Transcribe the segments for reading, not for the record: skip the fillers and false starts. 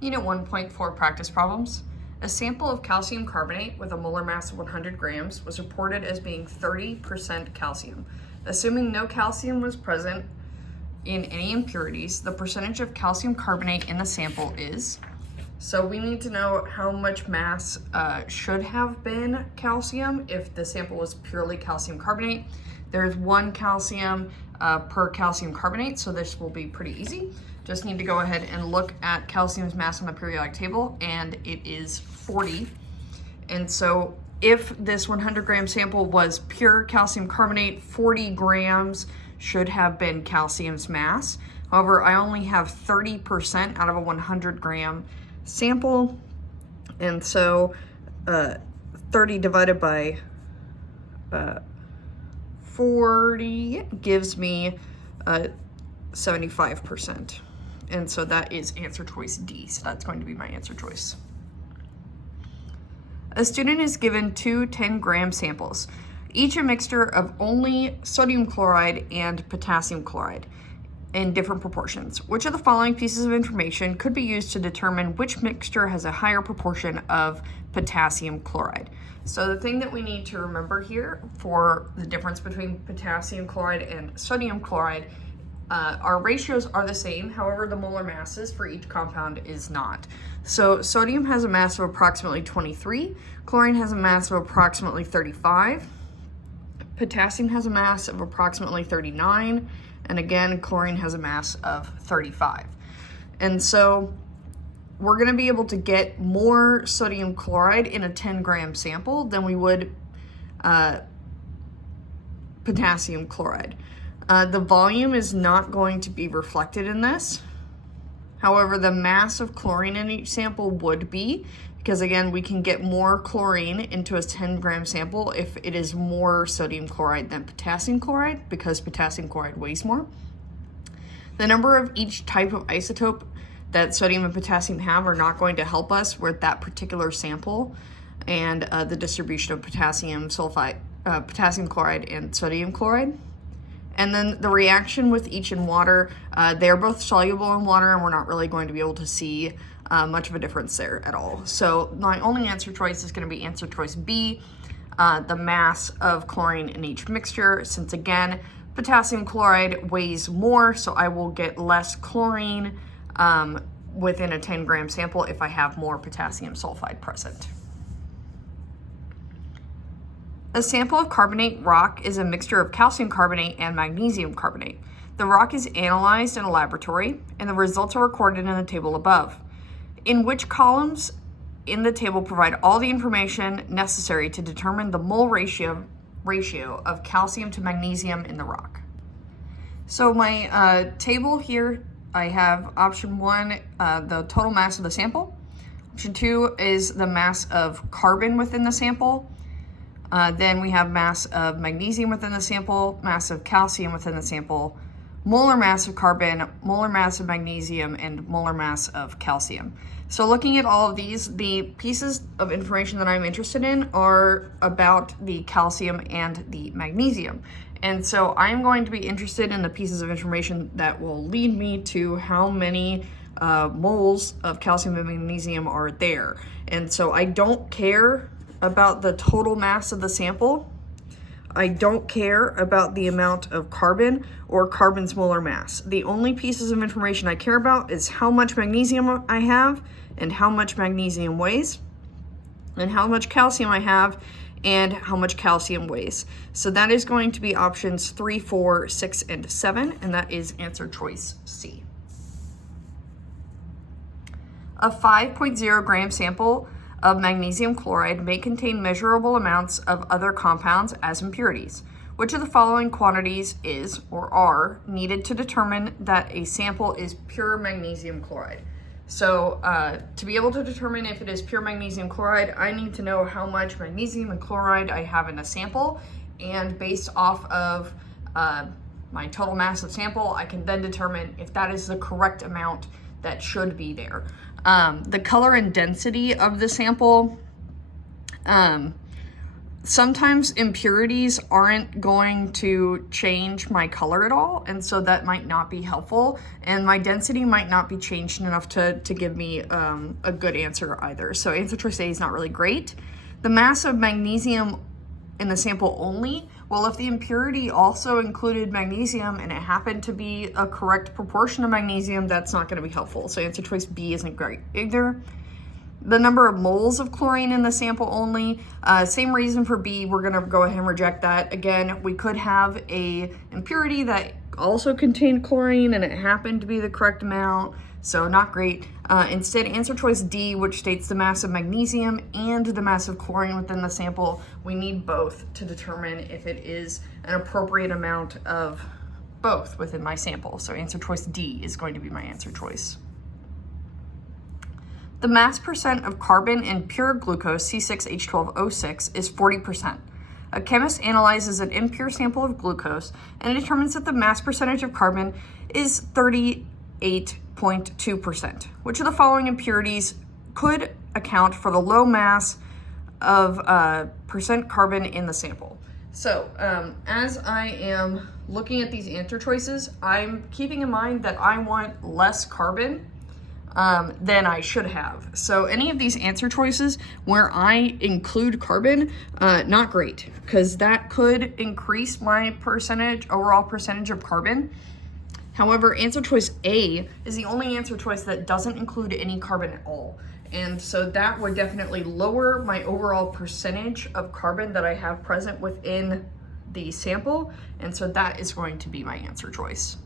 Unit 1.4 practice problems. A sample of calcium carbonate with a molar mass of 100 grams was reported as being 30% calcium. Assuming no calcium was present in any impurities, the percentage of calcium carbonate in the sample is. So we need to know how much mass should have been calcium if the sample was purely calcium carbonate. There's 1 calcium per calcium carbonate, so this will be pretty easy. Just need to go ahead and look at calcium's mass on the periodic table, and it is 40. And so if this 100 gram sample was pure calcium carbonate, 40 grams should have been calcium's mass. However, I only have 30% out of a 100 gram sample, and so 30 divided by 40 gives me 75%. And so that is answer choice D. So that's going to be my answer choice. A student is given 2 10-gram samples, each a mixture of only sodium chloride and potassium chloride in different proportions. Which of the following pieces of information could be used to determine which mixture has a higher proportion of potassium chloride? So the thing that we need to remember here for the difference between potassium chloride and sodium chloride, our ratios are the same, however the molar masses for each compound is not. So sodium has a mass of approximately 23, chlorine has a mass of approximately 35, potassium has a mass of approximately 39, and again, chlorine has a mass of 35. And so we're gonna be able to get more sodium chloride in a 10-gram sample than we would potassium chloride. The volume is not going to be reflected in this. However, the mass of chlorine in each sample would be, because again, we can get more chlorine into a 10-gram sample if it is more sodium chloride than potassium chloride, because potassium chloride weighs more. The number of each type of isotope that sodium and potassium have are not going to help us with that particular sample and the distribution of potassium sulfide, potassium chloride and sodium chloride. And then the reaction with each in water, they're both soluble in water, and we're not really going to be able to see much of a difference there at all. So my only answer choice is going to be answer choice B, the mass of chlorine in each mixture, since again, potassium chloride weighs more, so I will get less chlorine within a 10-gram sample if I have more potassium sulfide present. A sample of carbonate rock is a mixture of calcium carbonate and magnesium carbonate. The rock is analyzed in a laboratory, and the results are recorded in the table above. In which columns in the table provide all the information necessary to determine the mole ratio of calcium to magnesium in the rock? So my table here, I have option 1, the total mass of the sample. Option 2 is the mass of carbon within the sample. Then we have mass of magnesium within the sample, mass of calcium within the sample, molar mass of carbon, molar mass of magnesium, and molar mass of calcium. So looking at all of these, the pieces of information that I'm interested in are about the calcium and the magnesium. And so I'm going to be interested in the pieces of information that will lead me to how many moles of calcium and magnesium are there. And so I don't care about the total mass of the sample. I don't care about the amount of carbon or carbon's molar mass. The only pieces of information I care about is how much magnesium I have and how much magnesium weighs, and how much calcium I have and how much calcium weighs. So that is going to be options 3, 4, 6, and 7, and that is answer choice C. A 5.0 gram sample of magnesium chloride may contain measurable amounts of other compounds as impurities. Which of the following quantities is or are needed to determine that a sample is pure magnesium chloride? So to be able to determine if it is pure magnesium chloride, I need to know how much magnesium and chloride I have in a sample, and based off of my total mass of sample, I can then determine if that is the correct amount that should be there. The color and density of the sample sometimes impurities aren't going to change my color at all, and so that might not be helpful, and my density might not be changed enough to give me a good answer either. So answer choice A is not really great. The mass of magnesium in the sample only, well, if the impurity also included magnesium and it happened to be a correct proportion of magnesium, that's not going to be helpful. So answer choice B isn't great either. The number of moles of chlorine in the sample only, same reason for B, we're gonna go ahead and reject that. Again, we could have a impurity that also contained chlorine and it happened to be the correct amount, so not great. Instead, answer choice D, which states the mass of magnesium and the mass of chlorine within the sample, we need both to determine if it is an appropriate amount of both within my sample. So answer choice D is going to be my answer choice. The mass percent of carbon in pure glucose, C6H12O6, is 40%. A chemist analyzes an impure sample of glucose and determines that the mass percentage of carbon is 38.2%. Which of the following impurities could account for the low mass of percent carbon in the sample? So as I am looking at these answer choices, I'm keeping in mind that I want less carbon than I should have. So any of these answer choices where I include carbon, not great, because that could increase my overall percentage of carbon. However, answer choice A is the only answer choice that doesn't include any carbon at all. And so that would definitely lower my overall percentage of carbon that I have present within the sample. And so that is going to be my answer choice.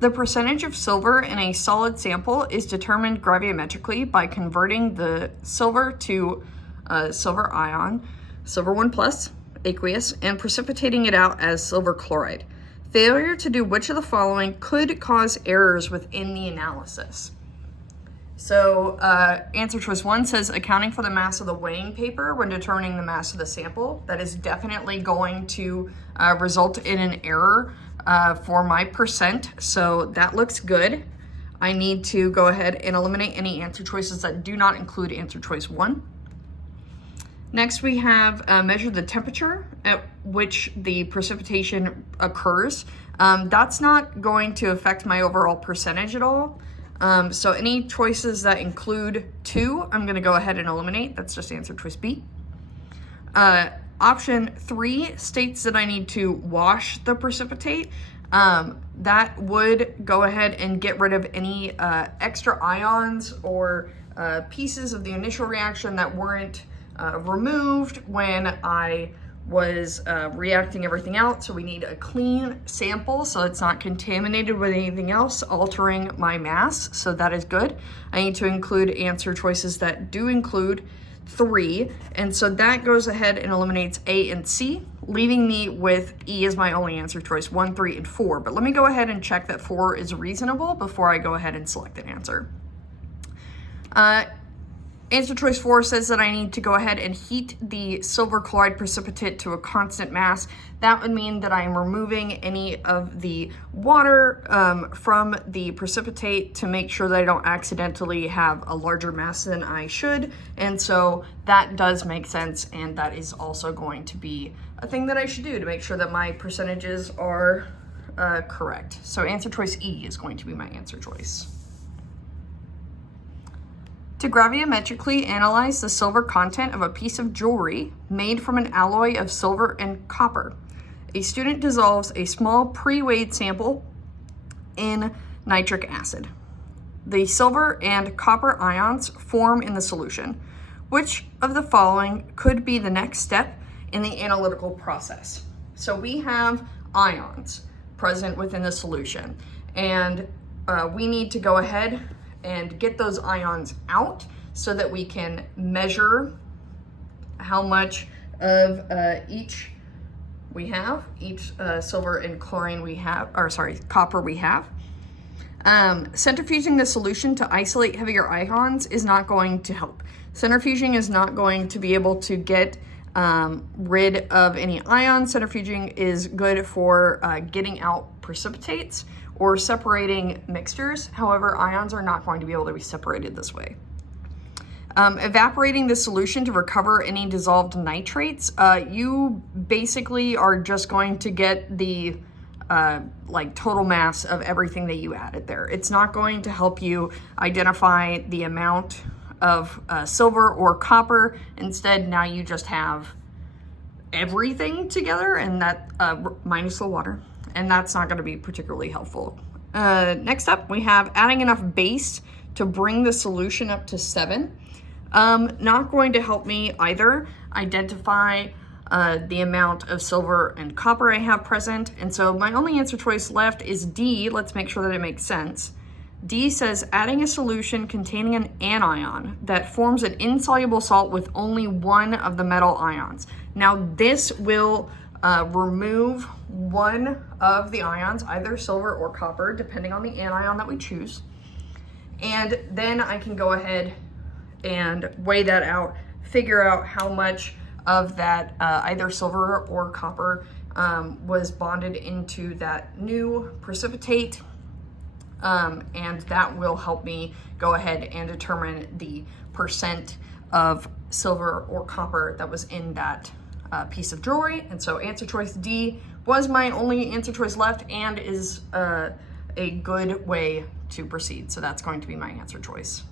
The percentage of silver in a solid sample is determined gravimetrically by converting the silver to silver ion, silver 1+, aqueous, and precipitating it out as silver chloride. Failure to do which of the following could cause errors within the analysis? So answer choice 1 says accounting for the mass of the weighing paper when determining the mass of the sample. That is definitely going to result in an error for my percent, so that looks good. I need to go ahead and eliminate any answer choices that do not include answer choice 1. Next, we have measure the temperature at which the precipitation occurs. That's not going to affect my overall percentage at all. So any choices that include 2, I'm going to go ahead and eliminate. That's just answer choice B. Option 3 states that I need to wash the precipitate. That would go ahead and get rid of any extra ions or pieces of the initial reaction that weren't removed when I was reacting everything out. So we need a clean sample so it's not contaminated with anything else altering my mass. So that is good. I need to include answer choices that do include 3, and so that goes ahead and eliminates A and C, leaving me with E as my only answer choice, 1, 3, and 4. But let me go ahead and check that 4 is reasonable before I go ahead and select an answer. Answer choice 4 says that I need to go ahead and heat the silver chloride precipitate to a constant mass. That would mean that I am removing any of the water from the precipitate to make sure that I don't accidentally have a larger mass than I should. And so that does make sense, and that is also going to be a thing that I should do to make sure that my percentages are correct. So answer choice E is going to be my answer choice. To gravimetrically analyze the silver content of a piece of jewelry made from an alloy of silver and copper, a student dissolves a small pre-weighed sample in nitric acid. The silver and copper ions form in the solution. Which of the following could be the next step in the analytical process? So we have ions present within the solution, and we need to go ahead and get those ions out so that we can measure how much of each silver and chlorine we have, copper we have. Centrifuging the solution to isolate heavier ions is not going to help. Centrifuging is not going to be able to get rid of any ions. Centrifuging is good for getting out precipitates or separating mixtures. However, ions are not going to be able to be separated this way. Evaporating the solution to recover any dissolved nitrates, you basically are just going to get the like total mass of everything that you added there. It's not going to help you identify the amount of silver or copper. Instead, now you just have everything together, and that minus the water, and that's not going to be particularly helpful. Next up, we have adding enough base to bring the solution up to 7. Not going to help me either identify the amount of silver and copper I have present, and so my only answer choice left is D. Let's make sure that it makes sense. D says adding a solution containing an anion that forms an insoluble salt with only one of the metal ions. Now this will remove one of the ions, either silver or copper, depending on the anion that we choose. And then I can go ahead and weigh that out, figure out how much of that either silver or copper was bonded into that new precipitate. And that will help me go ahead and determine the percent of silver or copper that was in that piece of jewelry. And so answer choice D was my only answer choice left and is a good way to proceed. So that's going to be my answer choice.